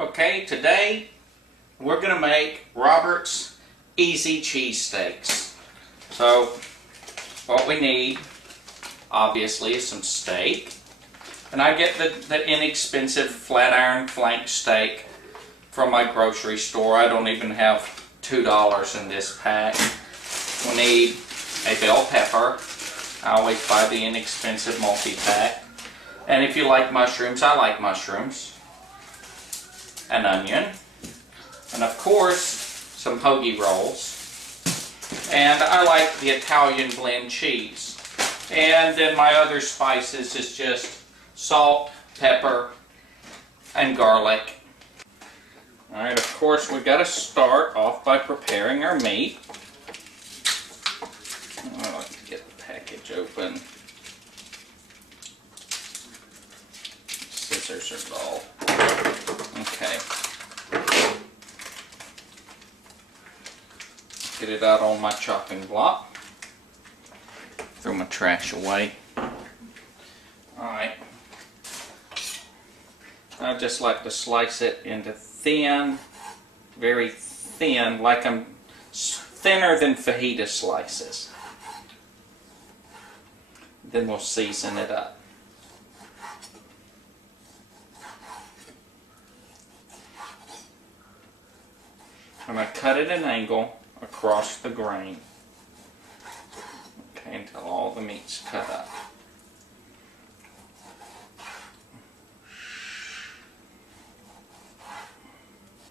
Okay, today we're going to make Robert's Easy Cheesesteaks. So, what we need, obviously, is some steak. And I get the inexpensive flat iron flank steak from my grocery store. I don't even have $2 in this pack. We need a bell pepper. I always buy the inexpensive multi-pack. And if you like mushrooms, I like mushrooms. An onion, and of course some hoagie rolls, and I like the Italian blend cheese, and then my other spices is just salt, pepper, and garlic. Alright, of course we've got to start off by preparing our meat. I'll get the package open. Scissors are dull. Okay. Get it out on my chopping block. Throw my trash away. Alright. I just like to slice it into thin, very thin, like I'm thinner than fajita slices. Then we'll season it up. I'm going to cut at an angle across the grain. Okay, until all the meat's cut up.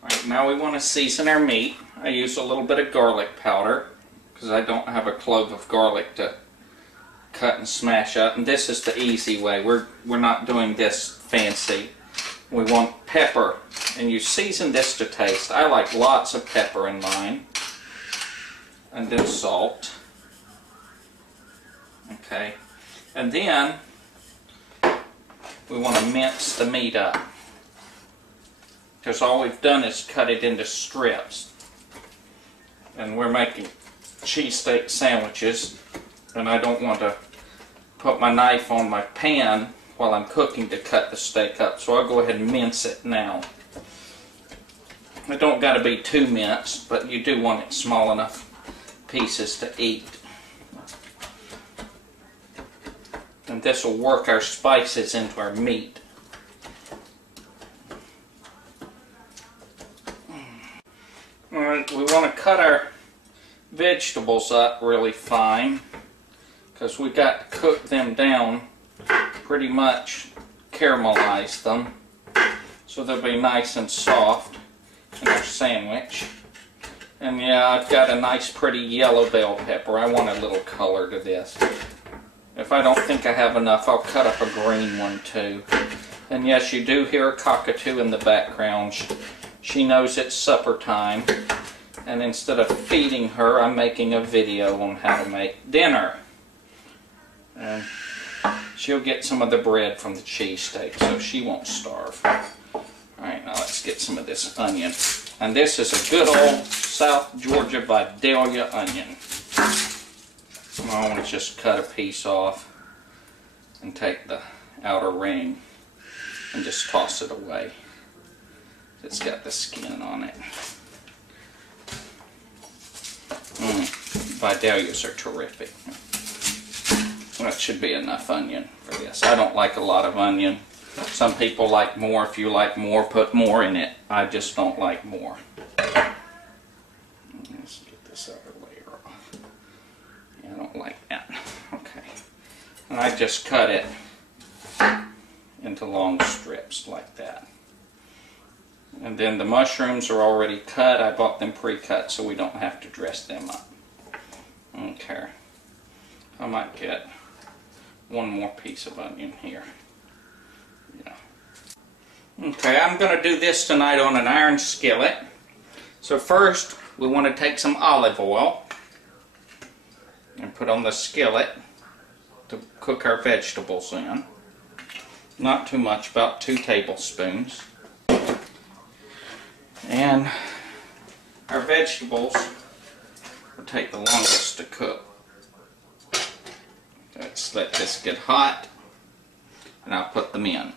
Alright, now we want to season our meat. I use a little bit of garlic powder because I don't have a clove of garlic to cut and smash up. And this is the easy way. We're not doing this fancy. We want pepper, and you season this to taste. I like lots of pepper in mine. And then salt. Okay. And then we want to mince the meat up, because all we've done is cut it into strips. And we're making cheesesteak sandwiches, and I don't want to put my knife on my pan while I'm cooking to cut the steak up, so I'll go ahead and mince it now. It don't got to be too minced, but you do want it small enough pieces to eat. And this will work our spices into our meat. Alright, we want to cut our vegetables up really fine, because we got to cook them down, pretty much caramelize them, so they'll be nice and soft in our sandwich. And yeah, I've got a nice pretty yellow bell pepper. I want a little color to this. If I don't think I have enough, I'll cut up a green one too. And yes, you do hear a cockatoo in the background. She knows it's supper time. And instead of feeding her, I'm making a video on how to make dinner. And she'll get some of the bread from the cheesesteak, so she won't starve. Alright, now let's get some of this onion. And this is a good old South Georgia Vidalia onion. I want to just cut a piece off and take the outer ring and just toss it away. It's got the skin on it. Vidalias are terrific. That should be enough onion for this. I don't like a lot of onion. Some people like more. If you like more, put more in it. I just don't like more. Let's get this other layer off. Yeah, I don't like that. Okay. And I just cut it into long strips like that. And then the mushrooms are already cut. I bought them pre-cut so we don't have to dress them up. Okay. I might get one more piece of onion here. Yeah. Okay, I'm going to do this tonight on an iron skillet. So first, we want to take some olive oil and put on the skillet to cook our vegetables in. Not too much, about 2 tablespoons. And our vegetables will take the longest to cook. Let's let this get hot, and I'll put them in.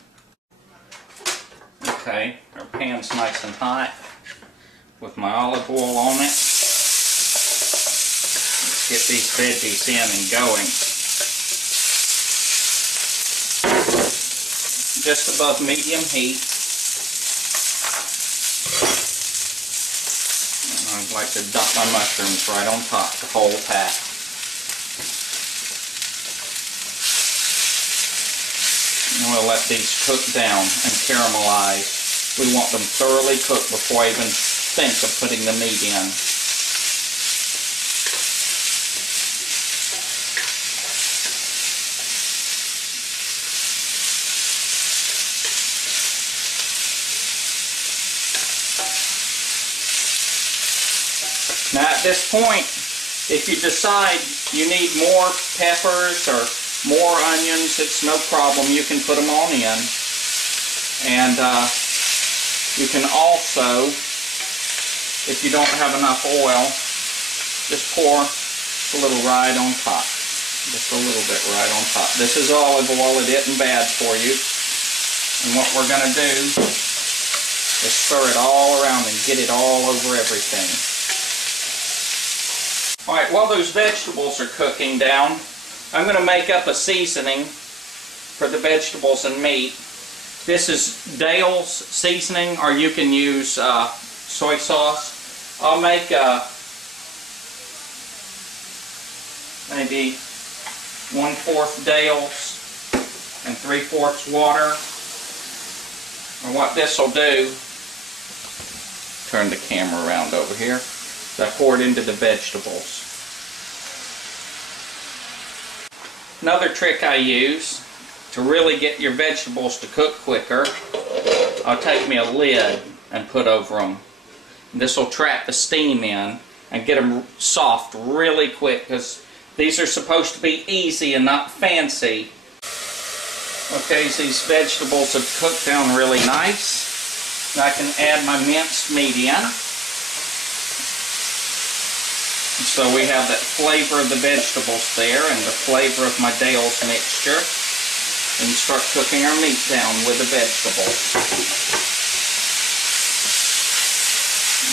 Okay, our pan's nice and hot with my olive oil on it. Let's get these veggies in and going. Just above medium heat. And I'd like to dump my mushrooms right on top, the whole pack. And we'll let these cook down and caramelize. We want them thoroughly cooked before I even think of putting the meat in. Now at this point, if you decide you need more peppers or more onions, it's no problem. You can put them on in. And you can also, if you don't have enough oil, just pour a little right on top. Just a little bit right on top. This is olive oil. It isn't bad for you. And what we're going to do is stir it all around and get it all over everything. Alright, while those vegetables are cooking down, I'm going to make up a seasoning for the vegetables and meat. This is Dale's seasoning, or you can use soy sauce. I'll make maybe 1/4 Dale's and 3/4 water. And what this will do, turn the camera around over here, is I pour it into the vegetables. Another trick I use to really get your vegetables to cook quicker, I'll take me a lid and put over them. This will trap the steam in and get them soft really quick, because these are supposed to be easy and not fancy. Okay, these vegetables have cooked down really nice. Now I can add my minced meat in. So we have that flavor of the vegetables there and the flavor of my Dale's mixture. And start cooking our meat down with the vegetables.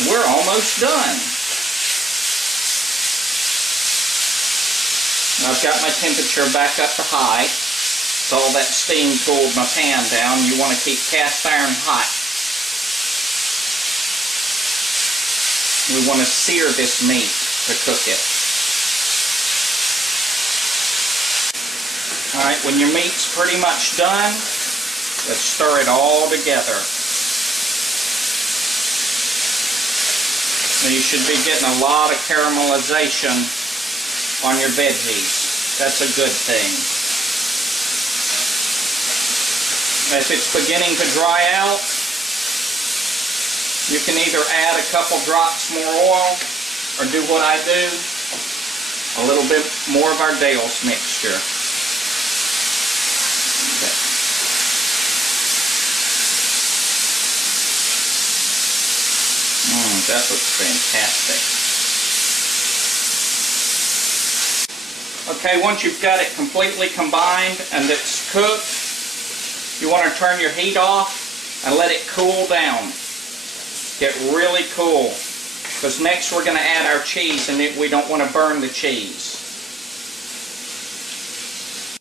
We're almost done. Now I've got my temperature back up to high. So all that steam cooled my pan down. You want to keep cast iron hot. We want to sear this meat to cook it. Alright, when your meat's pretty much done, let's stir it all together. Now you should be getting a lot of caramelization on your veggies. That's a good thing. If it's beginning to dry out, you can either add a couple drops more oil, or do what I do, a little bit more of our Dale's mixture. Okay. That looks fantastic. Okay, once you've got it completely combined and it's cooked, you want to turn your heat off and let it cool down. Get really cool. Because next we're going to add our cheese, and we don't want to burn the cheese.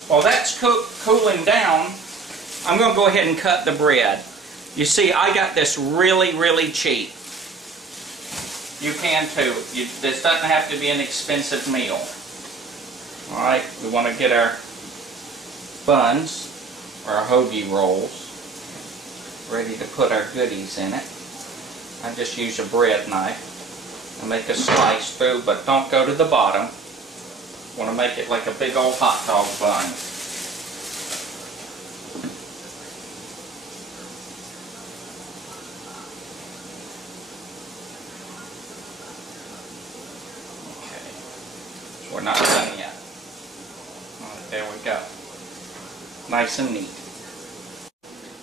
While that's cooling down, I'm going to go ahead and cut the bread. You see, I got this really, really cheap. You can too. This doesn't have to be an expensive meal. Alright, we want to get our buns, or our hoagie rolls, ready to put our goodies in it. I just use a bread knife. And make a slice through, but don't go to the bottom. Want to make it like a big old hot dog bun. Okay, so we're not done yet. Alright, there we go. Nice and neat.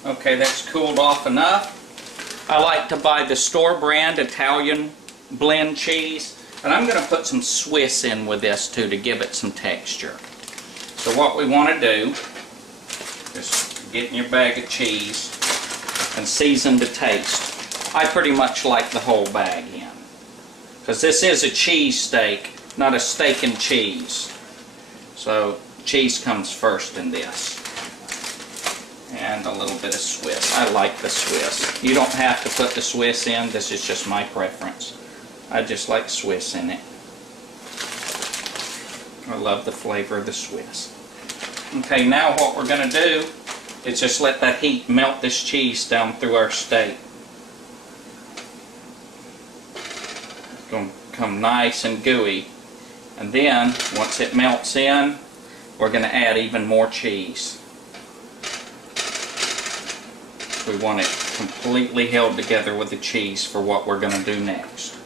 Okay, that's cooled off enough. I like to buy the store brand Italian blend cheese, and I'm going to put some Swiss in with this too to give it some texture. So what we want to do is get in your bag of cheese and season to taste. I pretty much like the whole bag in, because this is a cheese steak, not a steak and cheese. So cheese comes first in this. And a little bit of Swiss. I like the Swiss. You don't have to put the Swiss in. This is just my preference. I just like Swiss in it. I love the flavor of the Swiss. Okay, now what we're going to do is just let that heat melt this cheese down through our steak. It's going to become nice and gooey. And then, once it melts in, we're going to add even more cheese. We want it completely held together with the cheese for what we're going to do next.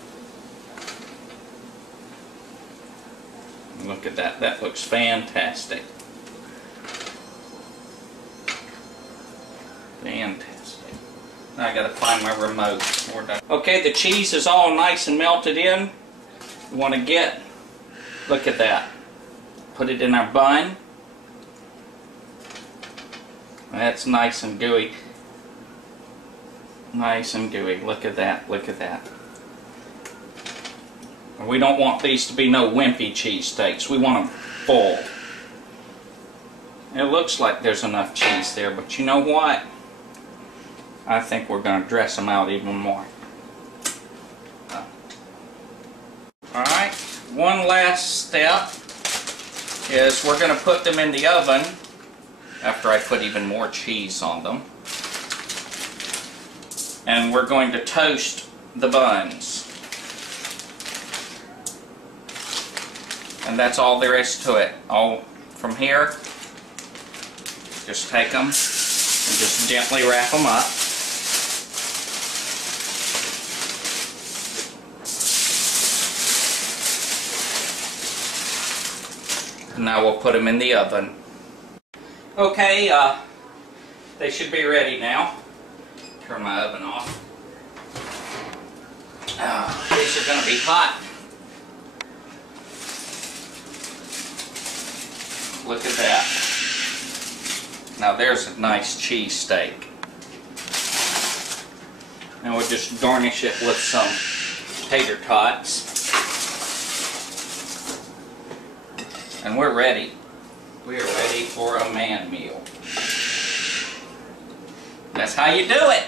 Look at that. That looks fantastic. Fantastic. Now I got to find my remote. We're done. Okay, the cheese is all nice and melted in. We want to get, look at that. Put it in our bun. That's nice and gooey. Nice and gooey. Look at that. Look at that. We don't want these to be no wimpy cheesesteaks. We want them full. It looks like there's enough cheese there, but you know what? I think we're going to dress them out even more. Alright, one last step is we're going to put them in the oven after I put even more cheese on them. And we're going to toast the buns. And that's all there is to it. All from here, just take them and just gently wrap them up. And now we'll put them in the oven. Okay, they should be ready now. Turn my oven off. These are going to be hot. Look at that. Now there's a nice cheese steak. Now we'll just garnish it with some tater tots. And we're ready. We are ready for a man meal. That's how you do it.